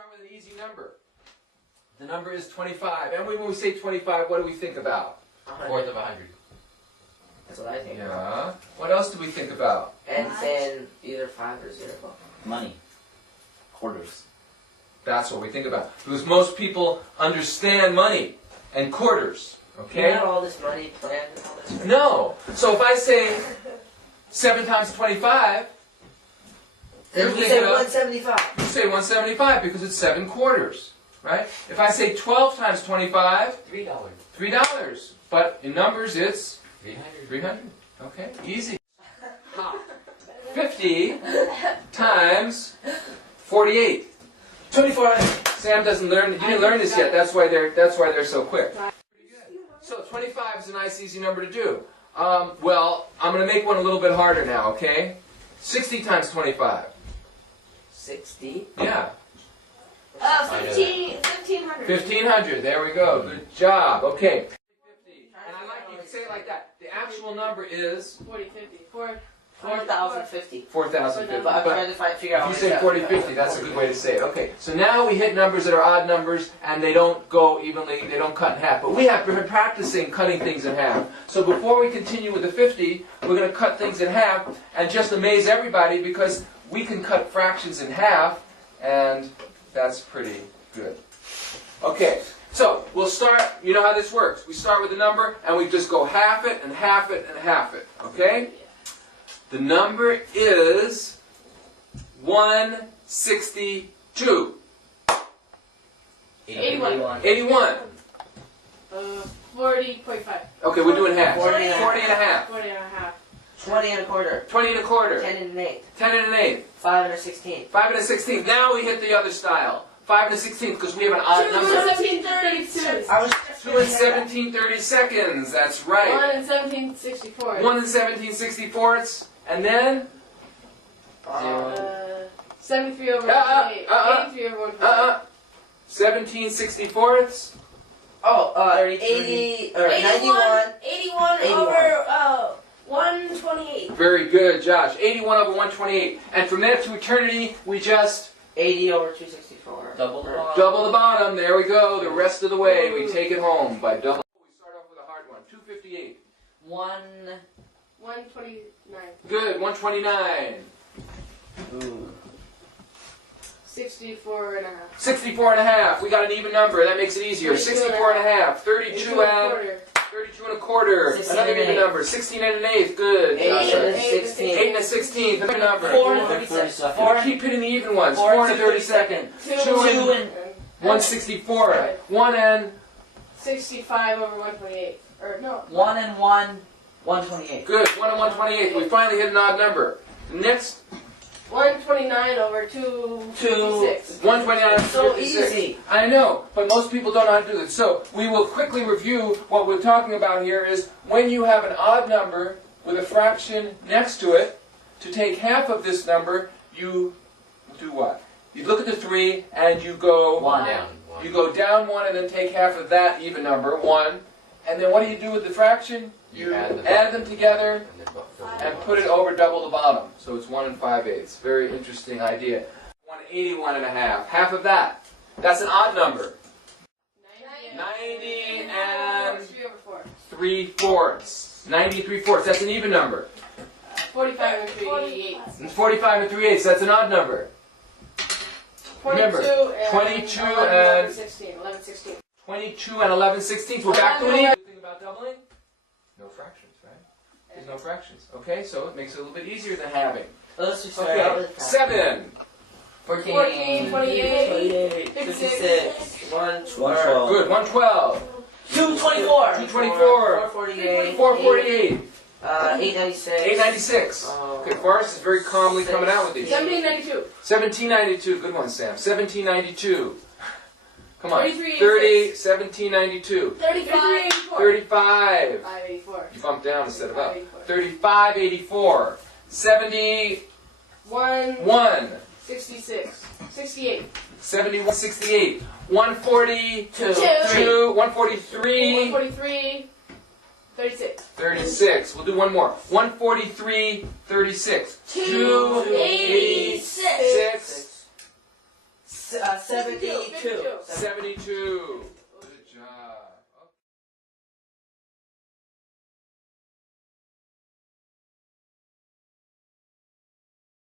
start with an easy number. The number is 25. And when we say 25, what do we think about? Fourth of 100. That's what I think. Yeah. What else do we think about? And saying either 5 or 0. Money. Quarters. That's what we think about. Because most people understand money and quarters. Okay? You have all this money planned and all this. No. So if I say 7 times 25, Then you say 175. you say 175 because it's 7 quarters. Right? If I say 12 times 25, $3. $3. But in numbers it's 300. 300. Okay? Easy. 50 times 48. 24. Sam doesn't learn. You didn't learn this yet. That's why they're so quick. So 25 is a nice, easy number to do. Well, I'm going to make one a little bit harder now. Okay? 60 times 25. 60. Yeah. 1,500. 1,500. There we go. Good job. Okay. 50. And I like you to say it like that. The actual number is 4,050. 4,050. But I'm trying to figure out. If you say 40-50, that's a good way to say it. Okay, so now we hit numbers that are odd numbers, and they don't go evenly, they don't cut in half. But we have been practicing cutting things in half. So before we continue with the 50, we're going to cut things in half, and just amaze everybody, because we can cut fractions in half, and that's pretty good. Okay, so we'll start, you know how this works. We start with a number, and we just go half it, and half it, and half it. Okay? The number is 162. 81. 81. 40.5. Okay, we're doing half. 40 and a 40 and a half. 40 and a half. 20 and a quarter. 20 and a quarter. 10 and an eighth. 10 and an eighth. 5 and a 16th. 5 and a 16th. Now we hit the other style. 5 and a 16th because we have an odd 2 number. and 1732. I was 2 and 17 seconds. That's right. 1 and 1764. 1 and 17/64. And then 73 over 128. 83 over 128. 17/64. Oh, 33. 80 or 91. 81 over 128. Very good, Josh. 81 over 128. And from there to eternity, we just 80 over 264. Double the bottom. double the bottom. There we go. The rest of the way, we take it home by double. We start off with a hard one. 258. 129. Good. 129. Ooh. 64 and a half. 64 and a half. We got an even number. That makes it easier. 64 and a half. 32 and 32 and a quarter. 16 Another and even an number. 16 and an eighth. Good. 8 Josh. and a 8 16th. 8 and a 16th. Another number. 4 and 36. We keep hitting the even ones. 4 and a 32nd. 2 2 and and 164. 1 and 65 over 128. Or no. 1 and 1, 128. good. 1 and 128. We finally hit an odd number. The next 129 over 256. 129 and So 56. easy. I know, but most people don't know how to do this. So we will quickly review what we're talking about here is when you have an odd number with a fraction next to it, to take half of this number, you do what? You look at the 3 and you go One. Down. You go down 1 and then take half of that even number, 1. And then what do you do with the fraction? You add them together and put it over double the bottom. So it's 1 5/8. Very interesting idea. 181 and a half. Half of that. That's an odd number. 90 and 3 over 4. 3/4. 90 3/4. That's an even number. 45 and 3/8. And 45 and 3/8. That's an odd number. 22 Remember, and 22 11 and 16. 11 16. 22 and 11/16. We're back to an even. Thing about doubling? No fractions, right? There's no fractions. Okay, so it makes it a little bit easier than halving. Let's just start out Okay, with 7. 14, 28, 56, 1, 112. Good. 112. 224. 224. 448. 448. 896. 896. Okay, Forrest is very calmly coming out with these. 1792. 1792. Good one, Sam. 1792. Come on. 3386. 1792. 35. 35. 584. You bumped down instead of up. 3584. 71. 66. 68. 71. 68. 142. 2. 143. 143. 36. 36. We'll do one more. 143. 36. 286. 286. 72. 52. 72.